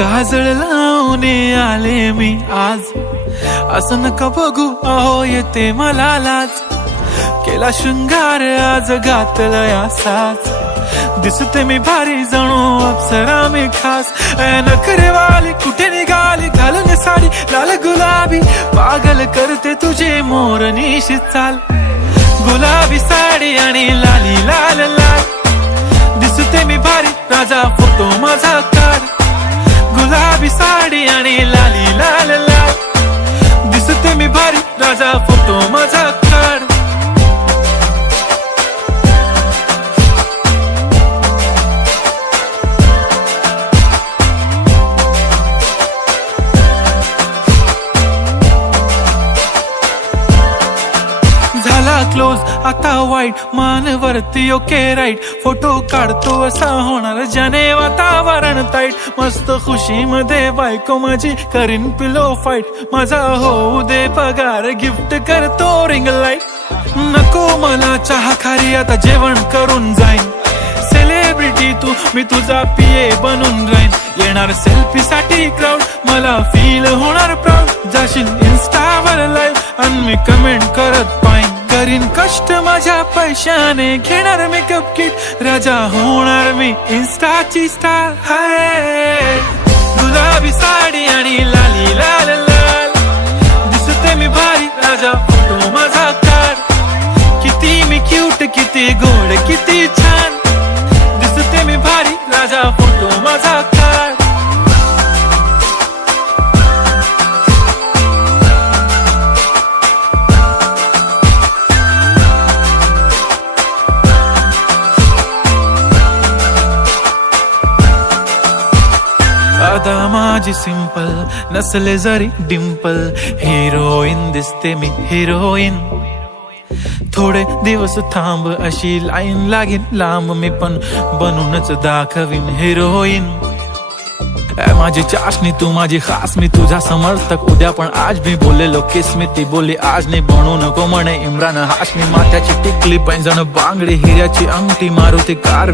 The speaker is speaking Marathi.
काजळ लावून आले मी आज, असं नका बघू अहो येते मला लाज. केला शृंगार आज घातलाय असाच, दिसते मी भारी जणू अप्सरा मी खास. नखरेवाली कुठे निघाली घालून साडी लाल गुलाबी, पागल करते तुझे मोरनीशी चाल. गुलाबी साडी आणि लाली लाल लाल, दिसते मी भारी राजा फोटो माझा काढ. गुलाबी साडी आणि लाली लाल लाल, दिसते मी भारी राजा फोटो माझा काढ. झाला क्लोज आता वाईट, मान वरती ओके राईट. फोटो काढतो असा होणार ज्याने वातावरण ताईट. मस्त खुशी मध्ये बायको माझी करीन पिलो फाईट. माझा होऊ दे पगार गिफ्ट करतो रिंग लाईट. नको मला चहा खारी आता जेवण करून जाईन. सेलिब्रिटी तू मी तुझा पिये बनून राहीन. येणार सेल्फी साठी क्राऊड मला फील होणार प्राऊड. जाशील इन्स्टावर लाईव्ह आणि मी कमेंट करत पाईन. करीन कष्ट माझ्या पैशाने घेणार मेकअप किट. राजा होणार मी इन्स्टाची स्टार. हाय गुलाबी साडी आणि लाली लाल लाल, दिसते मी भारी राजा फोटो माझा काढ. किती मी क्यूट किती गोड किती छान, दिसते मी भारी राजा फोटो माझा काढ. आता माझी सिंपल नसले जरी डिंपल, हिरोईन दिसते मी हिरोईन. थोडे दिवस थांब अशी लाईन लागेल लांब, मी पण बनूनच दाखवीन हिरोईन. माझी चाशनी तू माझी खास, मी तुझा समर्थक उद्या पण आज मी बोललेलो किस मी ती बोली आज नाही. बनू नको म्हणे इम्रान हाशमी. माथ्याची टिकली पैंजण बांगडी हिऱ्याची अंगठी मारुती कार.